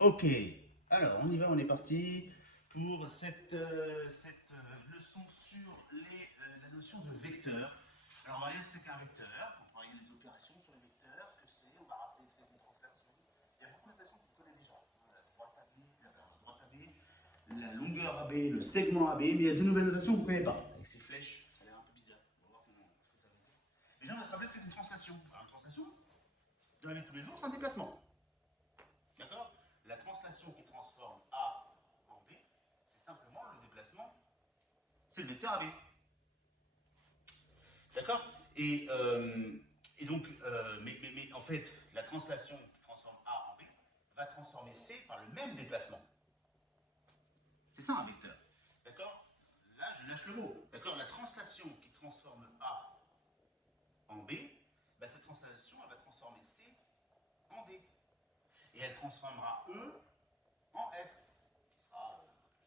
Ok, alors on y va, on est parti pour cette leçon sur la notion de vecteur. Alors on va regarder ce qu'est un vecteur, on va regarder les opérations sur les vecteurs, ce que c'est, on va rappeler ce qu'est une translation. Il y a beaucoup de notations qu'on connaît déjà. La droite AB, la droite AB, la longueur AB, le segment AB, mais il y a deux nouvelles notations qu'on ne connaît pas. Avec ces flèches, ça a l'air un peu bizarre. On va voir ce que ça veut dire. Déjà on va se rappeler ce qu'est une translation. Alors, une translation, dans la vie de tous les jours, c'est un déplacement. D'accord? La translation qui transforme A en B, c'est simplement le déplacement, c'est le vecteur AB. D'accord? Et donc, mais en fait, la translation qui transforme A en B va transformer C par le même déplacement. C'est ça un vecteur. D'accord? Là, je lâche le mot. D'accord? La translation qui transforme A en B, bah, cette translation, elle va transformer C en D. Et elle transformera E en F, qui sera,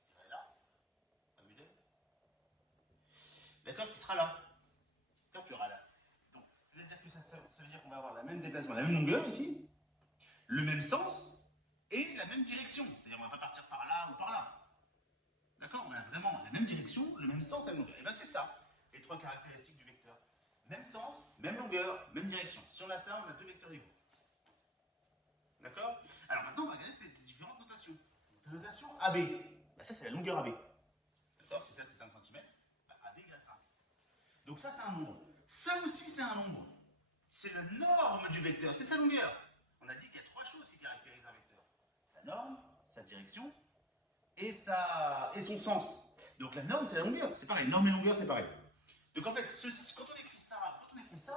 je dirais là, à vue d'œil. D'accord? Qui sera là. D'accord? Qu'il y aura là. Donc, c'est-à-dire que ça veut dire qu'on va avoir la même déplacement, la même longueur ici, le même sens et la même direction. C'est-à-dire qu'on ne va pas partir par là ou par là. D'accord? On a vraiment la même direction, le même sens, la même longueur. Et bien c'est ça, les trois caractéristiques du vecteur. Même sens, même longueur, même direction. Si on a ça, on a deux vecteurs égaux. D'accord? Alors maintenant, on va regarder ces différentes notations. La notation AB. Ben, ça, c'est la longueur AB. D'accord? Si ça, c'est 5 cm, ben, AB égale 5. Donc ça, c'est un nombre. Ça aussi, c'est un nombre. C'est la norme du vecteur, c'est sa longueur. On a dit qu'il y a trois choses qui caractérisent un vecteur. Sa norme, sa direction et son sens. Donc la norme, c'est la longueur. C'est pareil, norme et longueur, c'est pareil. Donc en fait, quand on écrit ça,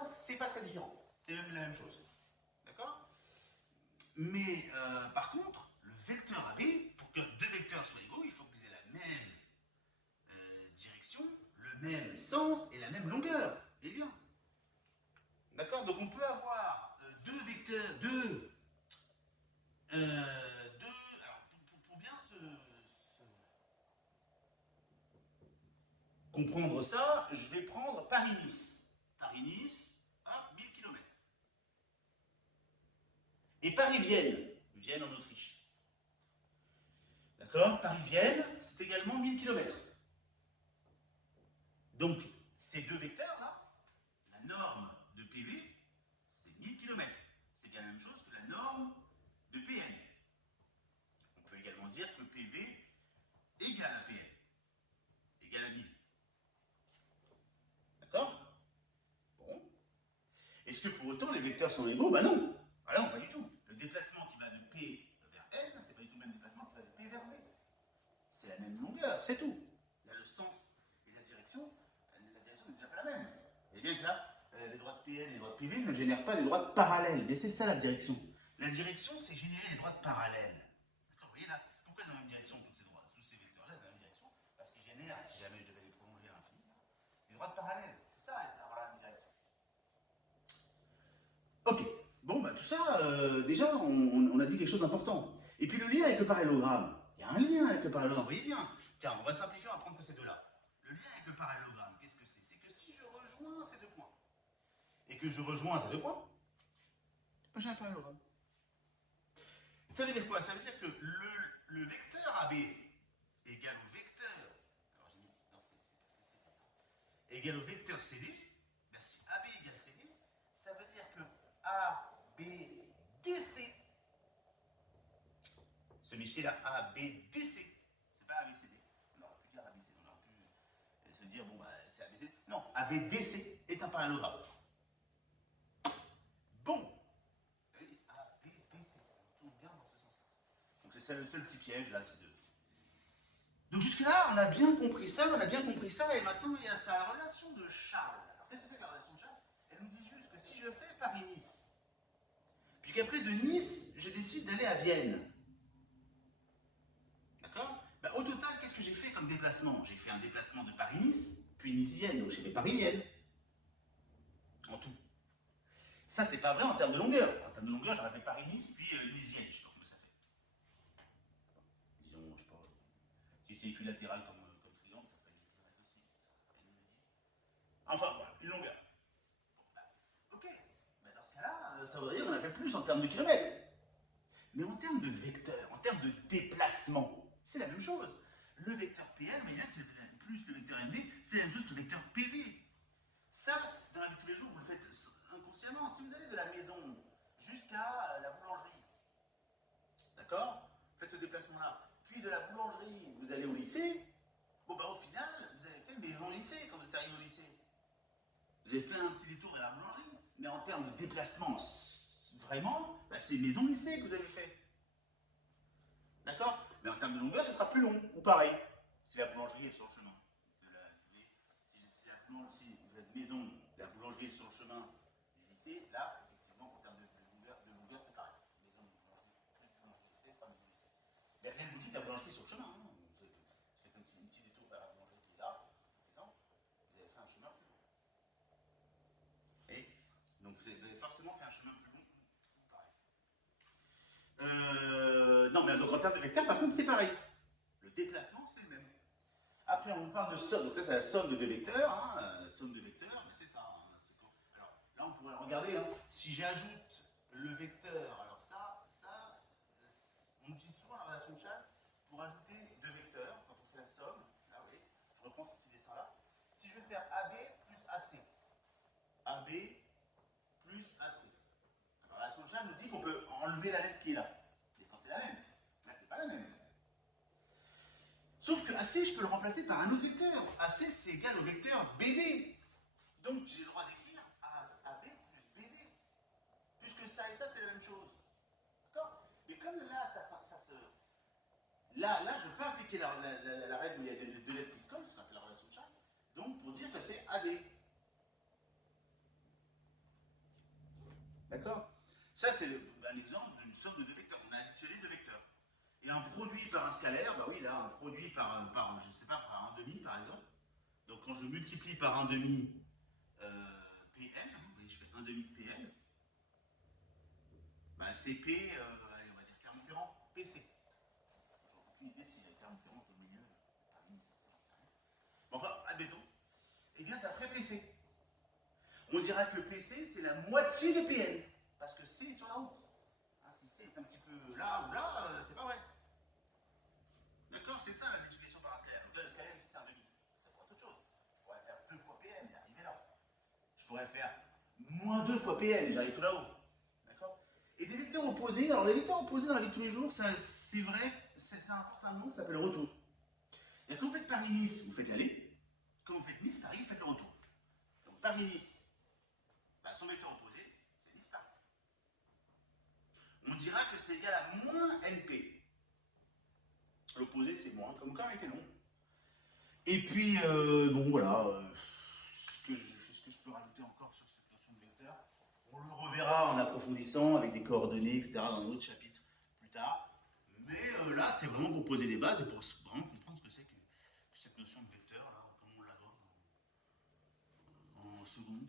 c'est pas très différent. C'est même la même chose. D'accord? Mais par contre, le vecteur AB, pour que deux vecteurs soient égaux, il faut qu'ils aient la même direction, le même sens et la même longueur. Eh bien. D'accord? Donc on peut avoir deux vecteurs, alors pour bien comprendre ça, je vais prendre Paris-Nice. Paris-Nice, hop, 1000 km. Et Paris-Vienne, Vienne en Autriche. D'accord? Paris-Vienne, c'est également 1000 km. Donc, ces deux vecteurs-là, la norme de PV, c'est 1000 km. C'est bien la même chose que la norme de PN. On peut également dire que PV égale à PN, égale à 1000. D'accord? Bon. Est-ce que pour autant les vecteurs sont égaux? Ben non. Ah non, pas du tout. Le déplacement qui va de P vers N, c'est pas du tout le même déplacement qui va de P vers V. C'est la même longueur, c'est tout. Là, le sens et la direction n'est déjà pas la même. Et bien que là, les droites PN et les droites PV ne génèrent pas des droites parallèles. Mais c'est ça la direction. La direction, c'est générer des droites parallèles. D'accord? Vous voyez là, pourquoi dans la même direction tous ces vecteurs-là, dans la même direction? Parce qu'ils génèrent, si jamais je devais les prolonger à l'infini, des droites parallèles. C'est ça, avoir la même direction. Ok, bon, bah tout ça, déjà, on a dit quelque chose d'important. Et puis le lien avec le parallélogramme. Il y a un lien avec le parallélogramme, vous voyez bien. Tiens, on va simplifier, on va prendre que ces deux-là. Le lien avec le parallélogramme, qu'est-ce que c'est? C'est que si je rejoins ces deux points, et que je rejoins ces deux points, bah, j'ai un parallélogramme. Ça veut dire quoi? Ça veut dire que le vecteur AB égale au vecteur. Alors j'ai mis. Non, c'est égale au vecteur CD. Ben, si AB égale CD, ça veut dire que ABDC, ce métier-là, ABDC, c'est pas ABCD. On aurait pu dire ABCD, on aurait pu se dire, bon, bah, c'est ABCD. Non, ABDC est un parallélogramme. Bon, ABDC, on tourne bien dans ce sens-là. Donc c'est ça le seul petit piège, là, c'est de. Donc jusque-là, on a bien compris ça, et maintenant il y a sa relation de Charles. Alors qu'est-ce que c'est que la relation de Charles? Elle nous dit juste que si je fais Paris-Nice, puis qu'après de Nice, je décide d'aller à Vienne, d'accord? Ben, au total, qu'est-ce que j'ai fait comme déplacement? J'ai fait un déplacement de Paris-Nice, puis Nice-Vienne, donc j'ai fait Paris-Vienne, en tout. Ça, c'est pas vrai en termes de longueur. En termes de longueur, j'aurais fait Paris-Nice, puis Nice-Vienne, je sais pas comment ça fait. Disons, je sais pas, si c'est équilatéral comme triangle, ça ferait 10 km aussi. Enfin, voilà, une longueur. Bon, bah, ok, bah, dans ce cas-là, ça voudrait dire qu'on a fait plus en termes de kilomètres. Mais en termes de vecteur, en termes de déplacement, c'est la même chose. Le vecteur PL, vous voyez bien que c'est plus le vecteur MV, c'est la même chose que le vecteur PV. Ça, dans la vie de tous les jours, vous le faites inconsciemment. Si vous allez de la maison jusqu'à la boulangerie, d'accord? Faites ce déplacement-là. Puis de la boulangerie, vous allez au lycée. Bon, bah au final, vous avez fait maison-lycée quand vous êtes arrivé au lycée. Vous avez fait un petit détour de la boulangerie. Mais en termes de déplacement, vraiment, bah, c'est maison-lycée que vous avez fait. D'accord? Mais en termes de longueur, ce sera plus long, ou pareil. Si la boulangerie est sur le chemin. Si la boulangerie, si vous êtes maison, la boulangerie est sur le chemin du lycée, là, effectivement, en termes de longueur, c'est pareil. Maison, boulangerie, plus boulangerie, lycée, sera maison, lycée. Mais rien ne vous dit que la boulangerie est sur le chemin. Hein. Vous faites un petit détour vers la boulangerie qui est là, par exemple, vous avez fait un chemin plus long. Et donc vous avez forcément fait un chemin plus long, pareil. Non, mais donc en termes de vecteur, par contre, c'est pareil. Le déplacement, c'est le même. Après, on parle de somme. Donc, ça, c'est la somme de deux vecteurs. Hein. Somme de vecteurs, ben, c'est ça. Hein. Alors, là, on pourrait regarder. Hein. Si j'ajoute le vecteur, alors ça, on utilise souvent la relation de Chasles pour ajouter deux vecteurs quand on fait la somme. Là, oui, je reprends ce petit dessin-là. Si je vais faire AB plus AC, AB plus AC. Alors, la relation de Chasles nous dit qu'on peut enlever la lettre qui est là. Mais quand c'est la même, là, c'est pas la même. Sauf que AC, je peux le remplacer par un autre vecteur. AC, c'est égal au vecteur BD. Donc, j'ai le droit d'écrire AB plus BD. Puisque ça et ça, c'est la même chose. D'accord? Mais comme là, ça se... Là, je peux appliquer la règle où il y a deux lettres qui se collent, ce qu'on appelle la relation de Chasles. Donc, pour dire que c'est AD. D'accord? Ça, c'est un exemple d'une somme de deux vecteurs. On a additionné deux vecteurs. Et un produit par un scalaire, bah oui, là, un produit je sais pas, par un demi, par exemple. Donc quand je multiplie par un demi PL, vous voyez, je fais un demi de PL, bah c'est P, allez, on va dire Clermont-Ferrand, PC. J'ai aucune idée s'il y a Clermont-Ferrand au milieu, Paris, ça, j'en sais rien. Bon, enfin, admettons. Eh bien, ça ferait PC. On dira que PC, c'est la moitié de PL, parce que C est sur la route. Hein, si C est un petit peu là ou là, c'est pas vrai. D'accord? C'est ça la multiplication par un scalaire. Donc là, le scalaire, c'est un demi. Ça pourrait être autre chose. Je pourrais faire 2 fois PN et arriver là. Je pourrais faire moins 2 fois PN et j'arrive tout là-haut. D'accord? Et des vecteurs opposés, alors les vecteurs opposés dans la vie de tous les jours, c'est vrai, ça apporte un nom qui s'appelle retour. Et quand vous faites Paris-Nice, vous faites l'aller. Quand vous faites Nice-Paris, vous faites le retour. Donc Paris-Nice, bah, son vecteur opposé, c'est Nice-Paris. On dira que c'est égal à moins NP. L'opposé, c'est moins, comme quand même était long. Et puis, bon, voilà, ce que je peux rajouter encore sur cette notion de vecteur, on le reverra en approfondissant avec des coordonnées, etc., dans un autre chapitre plus tard. Mais là, c'est vraiment pour poser les bases et pour vraiment comprendre ce que c'est que cette notion de vecteur, là, comment on l'aborde en seconde.